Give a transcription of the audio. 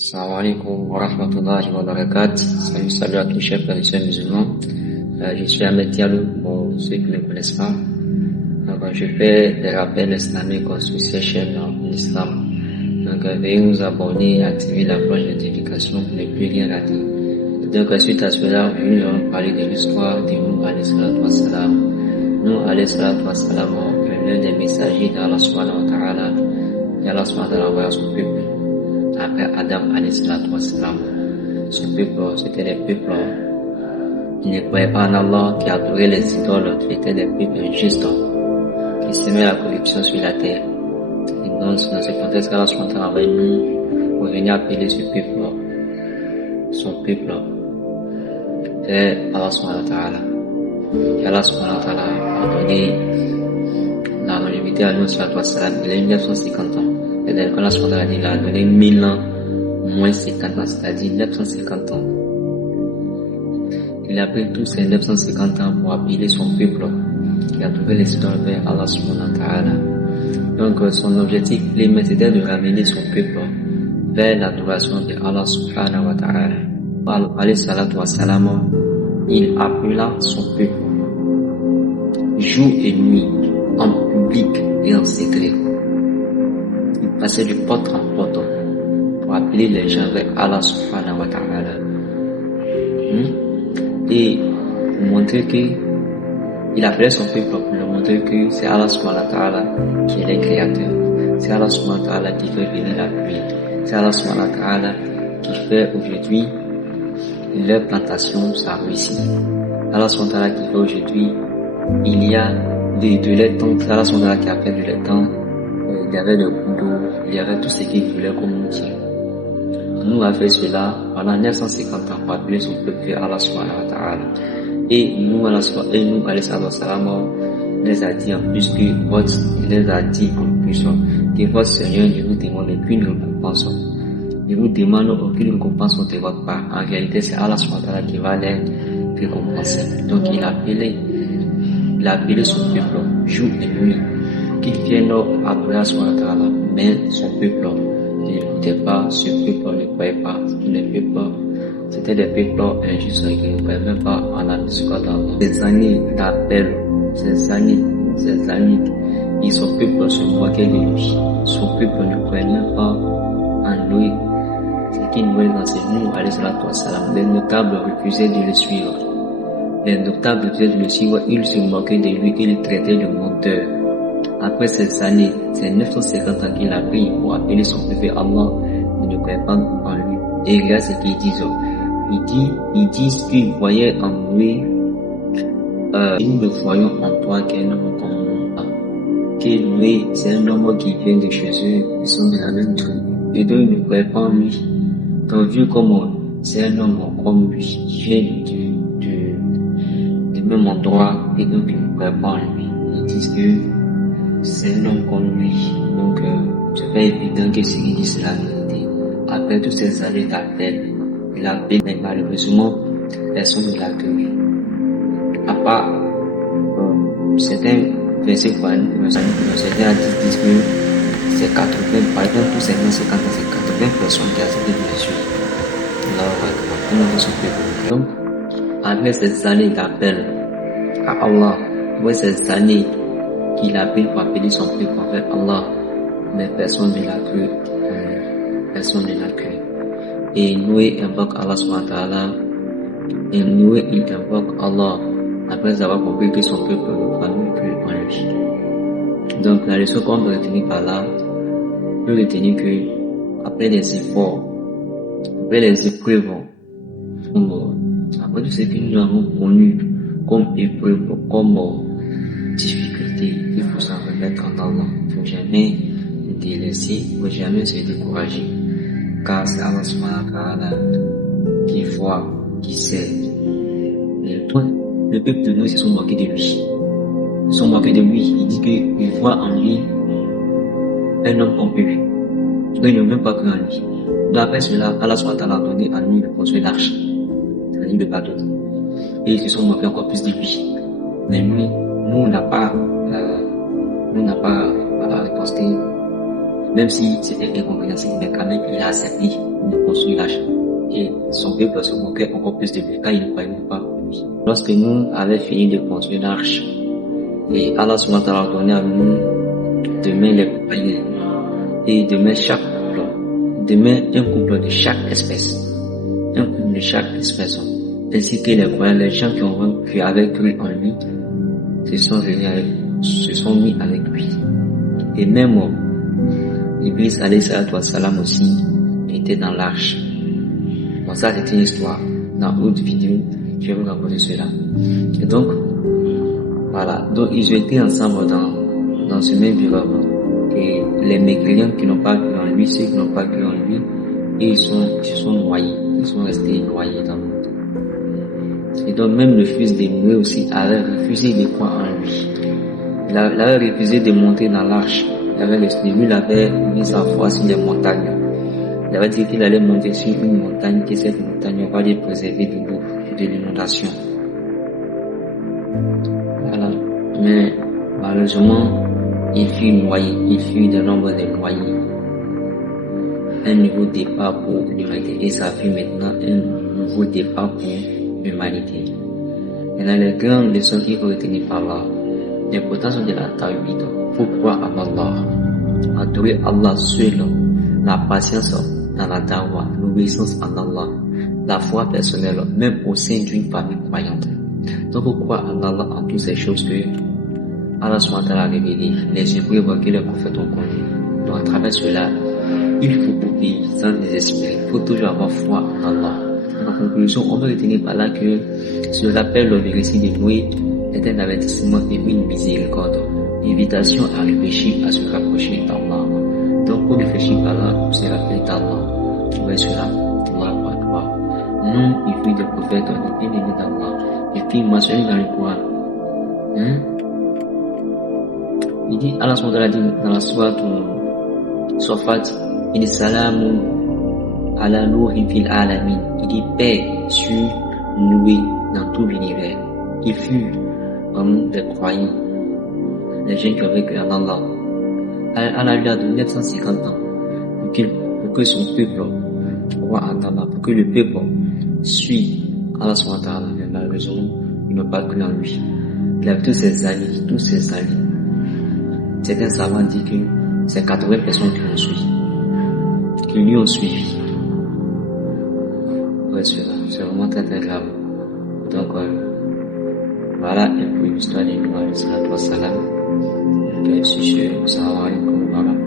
Assalamu alaikum wa rahmatullahi wa barakatuh. Salut à tous chers frères et sœurs musulmans. Je suis Ahmed Diallo, pour ceux qui ne me connaissent pas. Donc, je fais des rappels islamiques sur ces chaînes en islam. Donc, veuillez vous abonner et activer la cloche de notification pour ne plus rien rater. Donc, suite à cela, je vais parler de l'histoire de Nuh alayhi salatu wassalam. Nuh alayhi salatu wassalam, l'un des messagers d'Allah subhanahu wa ta'ala, et Allah subhanahu wa ta'ala envoya son peuple. Après Adam alayhi salatu wassalam, son peuple, c'était des peuples qui ne croyaient pas en Allah, qui adoraient les idoles, qui étaient des peuples injustes, qui semaient la corruption sur la terre. Et donc, dans ce contexte, Allah subhanahu wa ta'ala envoya Nuh pour venir appeler ce peuple, son peuple, vers Allah subhanahu wa ta'ala. Et Allah subhanahu wa ta'ala a donné la longévité à Nuh alayhi salatu wassalam, il a eu 950 ans. C'est-à-dire que Allah subhanahu wa ta'ala il a donné 1000 ans moins 50 ans, c'est-à-dire 950 ans. Il a pris tous ces 950 ans pour appeler son peuple qui a trouvé les idoles vers Allah subhanahu wa ta'ala. Donc son objectif premier c'était de ramener son peuple vers l'adoration de Allah subhanahu wa ta'ala. Alayhi salatu wa salam, il appela son peuple jour et nuit, en public et en secret. Il passait de porte en porte pour appeler les gens vers Allah subhanahu wa ta'ala. Et pour montrer que il appelait son peuple pour leur montrer que c'est Allah subhanahu wa ta'ala qui est le créateur. C'est Allah subhanahu wa ta'ala qui fait venir la pluie. C'est Allah subhanahu wa ta'ala qui fait aujourd'hui leur plantation, ça réussit. Allah subhanahu wa ta'ala qui fait aujourd'hui, il y a de l'étang, c'est Allah subhanahu wa ta'ala qui a fait de l'étang. Il y avait le d'eau, il y avait tout ce qu'il voulait comme outil. Nous avons fait cela pendant 950 ans pour appeler son peuple Allah subhanahu wa ta'ala. Et nous, alayhi salam, les a dit en plus que il les a dit en plus que votre Seigneur ne vous demande aucune récompense. Il vous demande aucune récompense de votre part. En réalité, c'est Allah subhanahu wa ta'ala qui va les récompenser. Donc il a appelé son peuple jour et nuit, qu'il vienne adorer Allah subhanahu wa ta'ala, mais son peuple n'écoutait pas, ce peuple ne croyait pas, c'était des peuples injustes qui ne croyaient même pas en la miséricorde d'Allah. Ces années d'appel, ces années, et son peuple se moquait de lui, son peuple ne croyait même pas en lui, ce qui nous enseigne, nous, alayhi salatu wassalam, les notables refusaient de le suivre. Les notables refusaient de le suivre, ils se moquaient de lui, ils le traitaient de menteur. Après ces années, ces 950 ans qu'il a pris pour appeler son peuple Allah, il ne croyait pas en lui. Et regarde ce qu'ils disent. Ils disent qu'ils voyaient en lui, nous le voyons en toi qu'un homme comme nous. Que lui, c'est un homme qui vient de chez eux, ils sont de la même tribu. Et donc ils ne croyaient pas en lui. Donc vu comme c'est un homme comme lui, qui vient du même endroit, et donc ils ne croyaient pas en lui. Ils disent que c'est un homme comme lui, donc c'est pas évident que ce qu'il dit c'est la vérité. Après toutes ces années d'appel, il a appelé, mais malheureusement, personne ne l'a cru. À part certains versets certains disent que c'est 80, par exemple, tous ces 50 ans, c'est 80 personnes qui ont accepté de le suivre. Donc, après ces années d'appel à Allah, après ces années qu'il a pris pour appeler son peuple envers Allah, mais personne ne l'a cru. Personne ne l'a cru. Et Noé invoque Allah subhanahu wa ta'ala. Et Noé il invoque Allah après avoir compris que son peuple ne croit plus en lui. Donc la leçon qu'on peut retenir par là, on peut retenir que après les efforts, après les épreuves, après tout ce que nous avons connu comme épreuve, comme difficulté, il faut s'en remettre en Allah. Il ne faut jamais délaisser, il ne faut jamais se décourager. Car c'est Allah subhanahu wa ta'ala qui voit, qui sait. Le peuple de nous se sont moqués de lui. Ils sont moqués de lui. Il dit qu'il voit en lui un homme comme eux. Donc ils n'ont même pas cru en lui. Donc après cela, Allah subhanahu wa ta'ala a donné à lui de construire l'arche. C'est-à-dire le bateau. Et ils se sont moqués encore plus de lui. Mais lui, nous on n'a pas riposté, même si c'était incompréhensible, mais quand même il a accepté de peuple se moquait encore plus de lui, car ils ne croyaient pas en lui. Lorsque nous avions fini de construire l'arche, et Allah subhanahu wa ta'ala a donné à nous de mettre les croyants, et de mettre chaque couple, de mettre un couple de chaque espèce, un couple de chaque espèce, ainsi que les croyants, les gens qui avaient cru en lui, se sont mis avec lui. Et même Iblis alayhi salatu wa salam aussi était dans l'arche. Bon, ça c'est une histoire. Dans une autre vidéo, je vais vous raconter cela. Et donc, voilà. Donc, ils étaient ensemble dans ce même bureau. Et les mécréants qui n'ont pas cru en lui, ceux qui n'ont pas cru en lui, et ils se sont noyés. Ils sont restés noyés dans l'eau. Et donc, même le fils de Noé aussi avait refusé de croire en lui. Il avait refusé de monter dans l'arche. Il avait mis sa foi sur les montagnes. Il avait dit qu'il allait monter sur une montagne, que cette montagne va les préserver de l'eau et de l'inondation. Voilà. Mais malheureusement, il fut noyé. Il fut de nombre de noyés. Un nouveau départ pour l'humanité. Et ça fut maintenant un nouveau départ pour l'humanité. Maintenant, les grandes leçons qu'il faut retenir par là. L'importance de la tawhid, faut croire en Allah, adorer Allah seul, la patience dans la dawa, l'obéissance en Allah, la foi personnelle, même au sein d'une famille croyante. Donc, faut croire en Allah en toutes ces choses que Allah subhanahu wa ta'ala a révélées, les épreuves que les prophètes ont connues. Donc, à travers cela, il faut obéir sans désespérer. Il faut toujours avoir foi en Allah. En conclusion, on peut retenir par là que ce rappel du récit de Noé est un avertissement et une miséricorde, invitation à réfléchir, à se rapprocher d'Allah. Donc, pour réfléchir par là, pour se rappeler d'Allah, pour être cela, Allah Akbar. Nous, les filles des prophètes, on est bien aimés d'Allah. Et puis, mentionné dans le Coran. Il dit, Allah subhanahu wa ta'ala dit dans la sourate Safat, il dit salamu ala nuhin fil alamin. Il dit paix sur Noé dans tout l'univers. Il fut comme des croyants, les gens qui avaient cru en Allah. Allah lui a donné 950 ans pour que son peuple croit en Allah, pour que le peuple suive Allah subhanahu wa ta'ala. Mais malheureusement, ils n'ont pas cru en lui. Il avait tous ses alliés. Certains savants disent que c'est 80 personnes qui lui ont suivi. Ouais, c'est vraiment très très grave. Donc, voilà un peu l'histoire de Noé alayhi salatu wa salam. Sur ce, salam alaikum.